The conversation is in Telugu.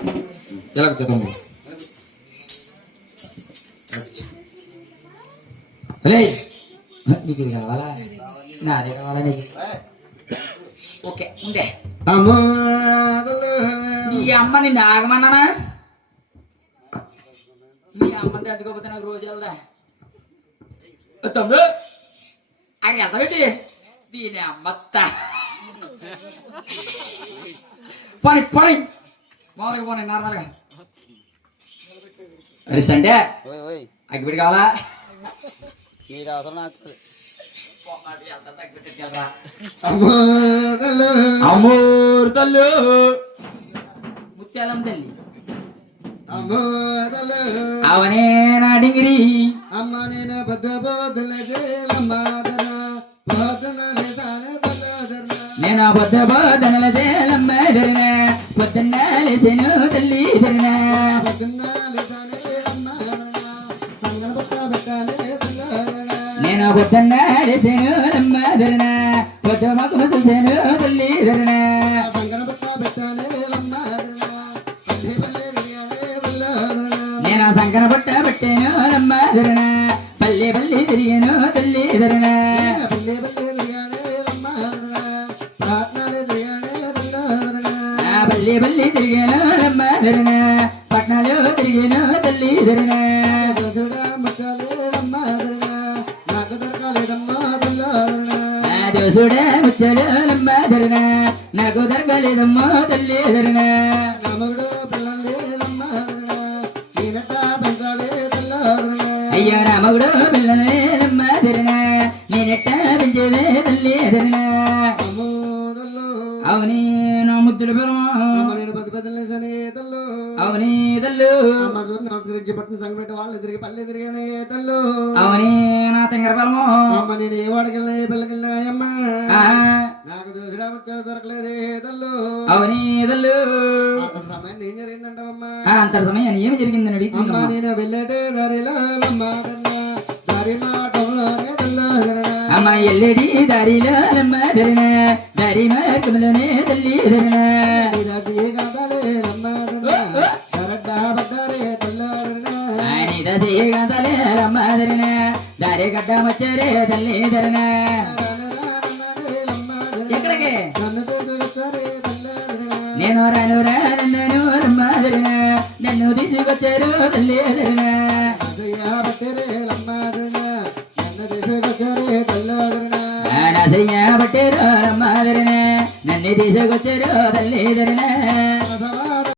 ఎలా తమ్ముడు నీకు కావాలా నాదే కావాలా నీకు ఓకే ఉండే నీ అమ్మ నిన్ను ఆగమన్నానా నీ అమ్మని తెచ్చుకోకపోతే నాకు రోజు వెళ్దా తమ్ముడు ఆయన ఎంత పెట్టి దీని అమ్మత్త పోనీ పోనీ మామూలుగా పోనీ నార్మల్గా అరిస్తంటే అగ్గిపెట్టి కావాలా మీరు అవసరం నాకు అమ్మోరు తల్లు ముత్యాలం తల్లి అవనే నా డింగిరి అమ్మ నేను నేను బొద్ద బోధనల తేలమ్మ ధరిన పొద్దున్న లేసేను తల్లి ధరిన నేను పొద్దున్న లేసేను అమ్మ ధరిన పొద్దు మాకు చూసేను తల్లి ధరిన నేను సంకన బట్ట పెట్టాను అమ్మ ధరిన పల్లె పల్లె తిరిగాను తల్లి ధరిన పల్లె పల్లె తిరిగాను అమ్మ ధరిన పట్నాలు తిరిగాను తల్లి ధరిన దోసుడే ముచ్చలు అమ్మ ధరిన నాకు దొరకలేదమ్మో తల్లి ధరిన అయ్యా నా మగుడు పిల్లలేదమ్మ ధరిన నేనెట్ట పెంచేదే తల్లి ధరిన అవునీ నా ముద్దుల పేరు అవునీ తల్లు నమస్కరించి పట్టిన సంగతి వాళ్ళు తిరిగి పల్లె తిరిగానే తల్లు అవునీ నా తెంగర పొలము అమ్మ నేను ఏ వాడికెళ్ళినా ఏ పిల్లకెళ్ళినా అమ్మ నాకు దోషుడా ముచ్చాడు దొరకలేదే తల్లు అవునీ తల్లు అంత సమయం ఏం జరిగిందంటావమ్మా అంత సమయం ఏమి జరిగిందని అడిగింది అమ్మ నేను వెళ్ళేటే దారిలో దారి మాటలోనే అమ్మ ఎల్లడి దారిలో అమ్మ ధరిన దారి మార్గంలోనే తల్లి ధరిన అమ్మ ధరిన దారి గడ్డ మచ్చరే తల్లి ధరిన ఎక్కడికి నేను రాను రాను అమ్మ ధరిన నన్ను తీసుకొచ్చారు తల్లి ధరిన బట్టేరు అమ్మ ధరిన నన్ను తీసుకొచ్చారు తల్లి ధరిన